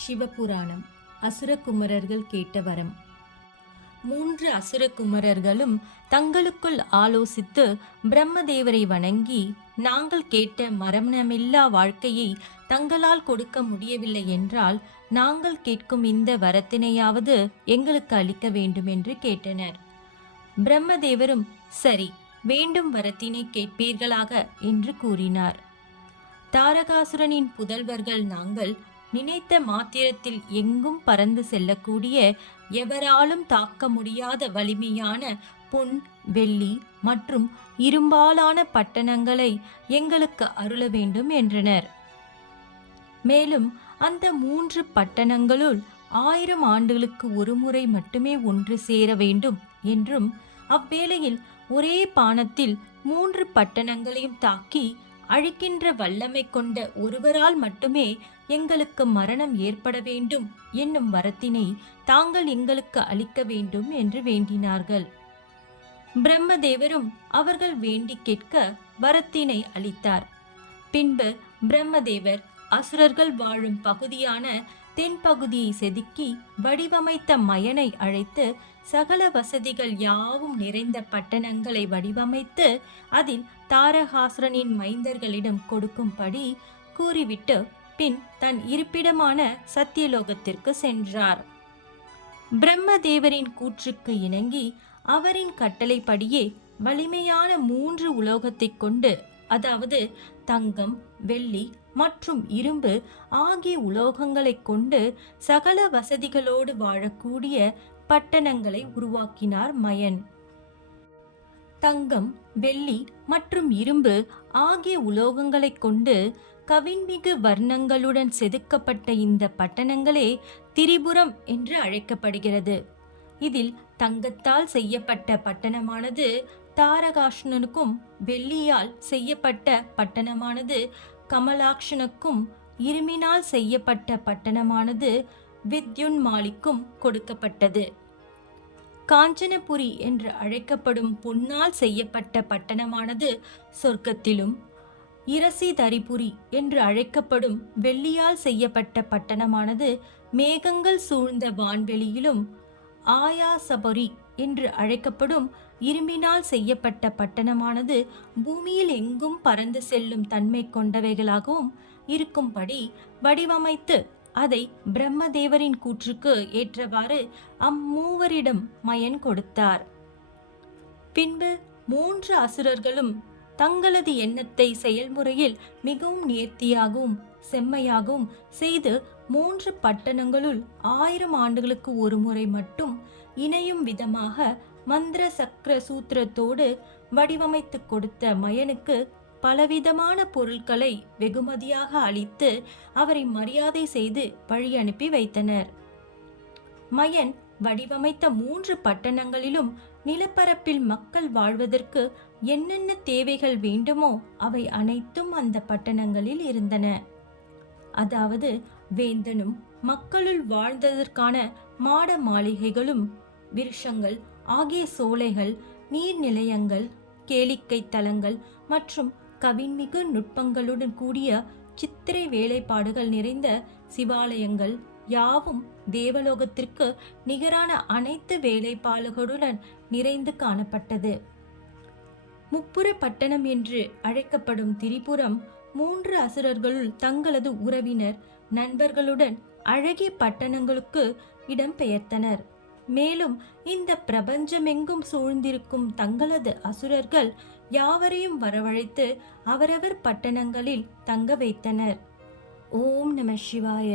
சிவபுராணம். அசுரகுமரர்கள் கேட்ட வரம். 3 அசுரகுமரர்களும் தங்களுக்குள் ஆலோசித்து பிரம்மதேவரை வணங்கி, நாங்கள் கேட்ட மரணமில்லா வாழ்க்கையை தங்களால் கொடுக்க முடியவில்லை என்றால், நாங்கள் கேட்கும் இந்த வரத்தினையாவது எங்களுக்கு அளிக்க வேண்டும் என்று கேட்டனர். பிரம்மதேவரும் சரி, வேண்டும் வரத்தினை கேட்பீர்களாக என்று கூறினார். தாரகாசுரனின் புதல்வர்கள் நாங்கள். நினைத்த மாத்திரத்தில் எங்கும் பறந்து செல்லக்கூடிய, எவராலும் தாக்க முடியாத வலிமையான பொன், வெள்ளி மற்றும் இரும்பாலான பட்டணங்களை எங்களுக்கு அருள வேண்டும் என்றனர். மேலும் அந்த 3 பட்டணங்களுள் 1000 ஆண்டுகளுக்கு ஒரு முறை மட்டுமே ஒன்று சேர வேண்டும் என்றும், அவ்வேளையில் ஒரே பானத்தில் 3 பட்டணங்களையும் தாக்கி அழிக்கின்ற வல்லமை கொண்ட ஒருவரால் மட்டுமே எங்களுக்கு மரணம் ஏற்பட வேண்டும் என்னும் வரத்தினை தாங்கள் எங்களுக்கு அளிக்க வேண்டும் என்று வேண்டினார்கள். பிரம்மதேவரும் அவர்கள் வேண்டி கேட்க வரத்தினை அளித்தார். பின்பு பிரம்மதேவர் அசுரர்கள் வாழும் பகுதியான தென்பகுதியை செதுக்கி வடிவமைத்த மயனை அழைத்து சகல வசதிகள் யாவும் நிறைந்த பட்டணங்களை வடிவமைத்து அதில் தாரகாசுரனின் மைந்தர்களிடம் கொடுக்கும்படி கூறிவிட்டு பின் தன் இருப்பிடமான சத்தியலோகத்திற்கு சென்றார். பிரம்மதேவரின் கூற்றுக்கு இணங்கி அவரின் கட்டளைப்படியே வலிமையான 3 உலோகத்தை கொண்டு, அதாவது தங்கம், வெள்ளி மற்றும் இரும்பு ஆகிய உலோகங்களை கொண்டு சகல வசதிகளோடு வாழக்கூடிய பட்டணங்களை உருவாக்கினார் மயன். தங்கம், வெள்ளி மற்றும் இரும்பு ஆகிய உலோகங்களை கொண்டு கவின்மிகு வர்ணங்களுடன் செதுக்கப்பட்ட இந்த பட்டணங்களே திரிபுரம் என்று அழைக்கப்படுகிறது. இதில் தங்கத்தால் செய்யப்பட்ட பட்டணமானது தாரகாசுரனுக்கும், வெள்ளியால் செய்யப்பட்ட பட்டணமானது கமலாக்ஷனுக்கும், இரும்பினால் செய்யப்பட்ட பட்டணமானது வித்யுன்மாலிக்கும் கொடுக்கப்பட்டது. காஞ்சனபுரி என்று அழைக்கப்படும் பொன்னால் செய்யப்பட்ட பட்டணமானது சொர்க்கத்திலும், இரசிதரிபுரி என்று அழைக்கப்படும் வெள்ளியால் செய்யப்பட்ட பட்டணமானது மேகங்கள் சூழ்ந்த வான்வெளியிலும், ஆயாசபுரி என்று அழைக்கப்படும் இரும்பினால் செய்யப்பட்ட பட்டணமானது பூமியில் எங்கும் பறந்து செல்லும் தன்மை கொண்டவைகளாகவும் இருக்கும்படி வடிவமைத்து அதை பிரம்மதேவரின் கூற்றுக்கு ஏற்றவாறு அம்மூவரிடம் மயன் கொடுத்தார். பின்பு 3 அசுரர்களும் தங்களது எண்ணத்தை செயல்முறையில் மிகவும் நேர்த்தியாகவும் செம்மையாகவும் செய்து 3 பட்டணங்களுள் 1000 ஆண்டுகளுக்கு ஒரு முறை மட்டும் இணையும் விதமாக மந்திர சக்கர சூத்திரத்தோடு வடிவமைத்து கொடுத்த மயனுக்கு பலவிதமான பொருட்களை வெகுமதியாக அளித்து அவரை மரியாதை செய்து வழி அனுப்பி வைத்தனர். மயன் வடிவமைத்த 3 பட்டணங்களிலும் நிலப்பரப்பில் மக்கள் வாழ்வதற்கு என்னென்ன தேவைகள் வேண்டுமோ அவை அனைத்தும் அந்த பட்டணங்களில் இருந்தன. அதாவது வேந்தனும் மக்களுள் வாழ்ந்ததற்கான மாட மாளிகைகளும், விருஷங்கள் ஆகிய சோலைகள், நீர்நிலையங்கள், கேளிக்கை தலங்கள் மற்றும் கவின்மிகு நுட்பங்களுடன் கூடிய சித்திரை வேலைப்பாடுகள் நிறைந்த சிவாலயங்கள் யாவும் தேவலோகத்திற்கு நிகரான அனைத்து வேலைப்பாடுகளுடன் நிறைந்து காணப்பட்டது. முப்புர பட்டணம் என்று அழைக்கப்படும் திரிபுரம் 3 அசுரர்களுள் தங்களது உறவினர், நண்பர்களுடன் அழகிய பட்டணங்களுக்கு இடம் பெயர்த்தனர். மேலும் இந்த பிரபஞ்சமெங்கும் சூழ்ந்திருக்கும் தங்களது அசுரர்கள் யாவரையும் வரவழைத்து அவரவர் பட்டணங்களில் தங்க வைத்தனர். ஓம் நம சிவாய.